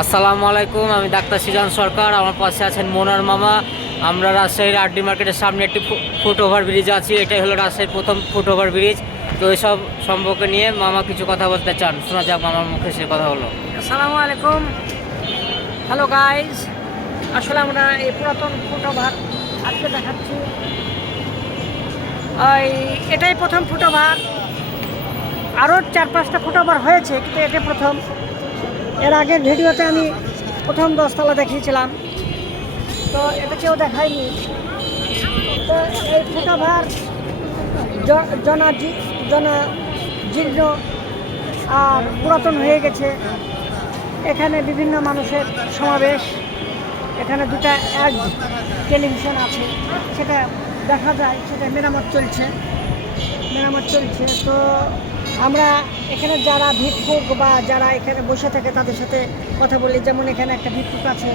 আসসালামু আলাইকুম, আমি ডাক্তার সিজান সরকার। আমার পাশে আছেন মোনার মামা। আমরা রাজশাহীর আরডি মার্কেটের সামনে একটি ফুট ওভার ব্রিজ আছি। এটাই হলো রাজশাহীর প্রথম ফুট ওভার ব্রিজ। তো এইসব সম্পর্কে নিয়ে মামা কিছু কথা বলতে চান, শোনা যাক মামার মুখে সে কথা হলো। আসসালামু আলাইকুম, হ্যালো গাইজ। আসলে আমরা এই পুরাতন ফুট ওভার আজকে দেখাচ্ছি। এটাই প্রথম ফুট ওভার। আরও 4-5টা ফুট ওভার হয়েছে, কিন্তু এটা প্রথম। এর আগের ভিডিওতে আমি প্রথম 10তলা দেখিয়েছিলাম, তো এটা কেউ দেখায়নি। তো এই ফুট ওভার জনাজীর্ণ আর পুরাতন হয়ে গেছে। এখানে বিভিন্ন মানুষের সমাবেশ। এখানে দুটা অ্যাড টেলিভিশন আছে, সেটা দেখা যায়, সেটা মেরামত চলছে। তো আমরা এখানে যারা ভিক্ষুক বা যারা এখানে বসে থাকে তাদের সাথে কথা বলি। যেমন এখানে একটা ভিক্ষুক আছে,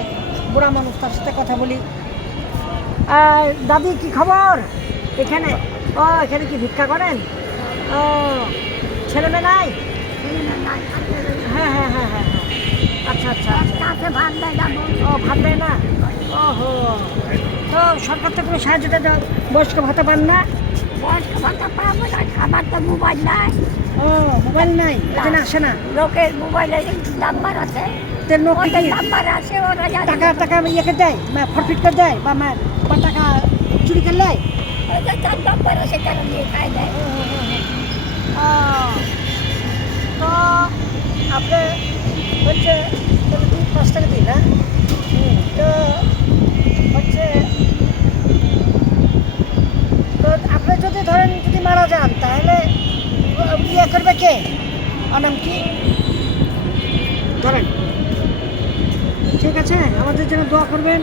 বুড়া মানুষ, তার সাথে কথা বলি। দাদি কি খবর? এখানে এখানে কি ভিক্ষা করেন? ছেলে মেয়ে নাই? হ্যাঁ হ্যাঁ হ্যাঁ হ্যাঁ হ্যাঁ, আচ্ছা আচ্ছা আচ্ছা। ভাত দেয় না? ভাত দেয় না? ওহো, তো সরকার থেকে কোনো সাহায্য দেয়? বয়স্ক ভাতা পান না? বয়স্ক ভাতা পাবো না, খাবার তো মোবাইল নাই। মোবাইল নাই, এখানে আসে না। লোকের মোবাইলে নাম্বার আছে, নাম্বার আছে, ওরা টাকা ইয়েকে দেয়, ফরফিট করে দেয়, বা টাকা চুরি করে নেয়। তার নাম্বার আছে, তারা নিয়ে খায় দেয়। তো আপনি হচ্ছে 5 টাকা দিন, হ্যাঁ। তো হচ্ছে, তো আপনি যদি ধরেন যদি মারা যান, তাহলে ইয়ে করবে কে? নাম কি ধরেন? ঠিক আছে, আমাদের জন্য দোয়া করবেন।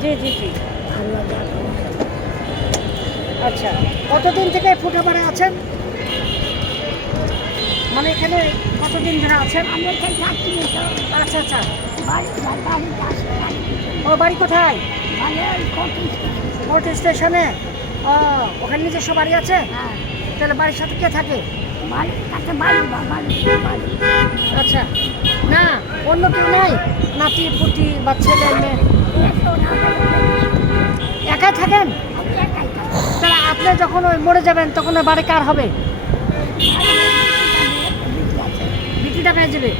জি জি জি। আচ্ছা, কতদিন থেকে ফুট ওভারে আছেন? মানে এখানে কতদিন ধরে আছেন? আচ্ছা আচ্ছা। ও বাড়ি কোথায়? কোর্ট স্টেশনে। ওখানে নিজস্ব বাড়ি আছে? তাহলে বাড়ির সাথে কে থাকে? আচ্ছা, না অন্য কেউ নাই? নাতি পুতি বা ছেলে মেয়ে? একাই থাকেন? তাহলে আপনি যখন ওই মরে যাবেন তখন ওই বাড়ি কার হবে? বিটিটা পেয়ে যাবে।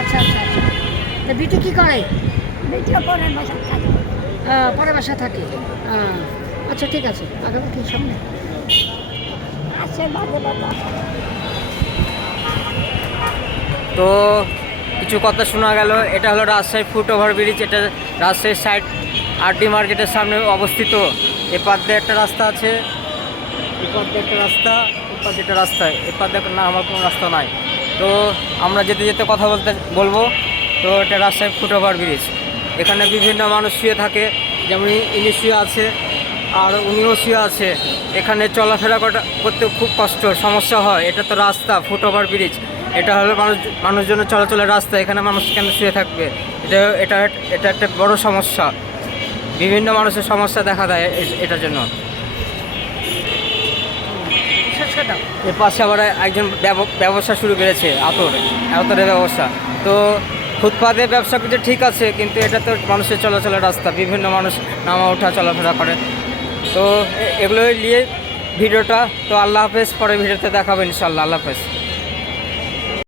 আচ্ছা আচ্ছা আচ্ছা। তা বিটি কি করে? পরের বাসায় থাকে। আচ্ছা ঠিক আছে, আগামী কি সামনে তো কিছু কথা শোনা গেল। এটা হলো রাজশাহী ফুট ওভার ব্রিজ। এটা রাজশাহীর সাইড আরডি মার্কেটের সামনে অবস্থিত। এপার দিয়ে একটা রাস্তা আছে, এপার দিয়ে একটা রাস্তা, এপার দিয়ে একটা রাস্তা, এপার দিয়ে না আমার কোনো রাস্তা নাই। তো আমরা যেতে যেতে কথা বলবো। তো এটা রাজশাহী ফুট ওভার ব্রিজ। এখানে বিভিন্ন মানুষ শুয়ে থাকে, যেমন ইনি শুয়ে আছে আর উনিও শুয়ে আছে। এখানে চলাফেরা করতে খুব কষ্ট, সমস্যা হয়। এটা তো রাস্তা, ফুট ওভার ব্রিজ, এটা হলো মানুষজনের চলাচলের রাস্তা। এখানে মানুষ কেন শুয়ে থাকবে? এটা একটা বড় সমস্যা। বিভিন্ন মানুষের সমস্যা দেখা দেয় এটার জন্য। এর পাশে আবার একজন ব্যবসা শুরু করেছে, আতরের ব্যবসা। তো ফুটপাতের ব্যবসা করতে ঠিক আছে, কিন্তু এটা তো মানুষের চলাচলের রাস্তা, বিভিন্ন মানুষ নামা ওঠা চলাফেরা করে। তো এগুলোই নিয়ে ভিডিওটা। তো আল্লাহ হাফেজ, পরে ভিডিওতে দেখাবেন ইনশাআল্লাহ। আল্লাহ হাফেজ।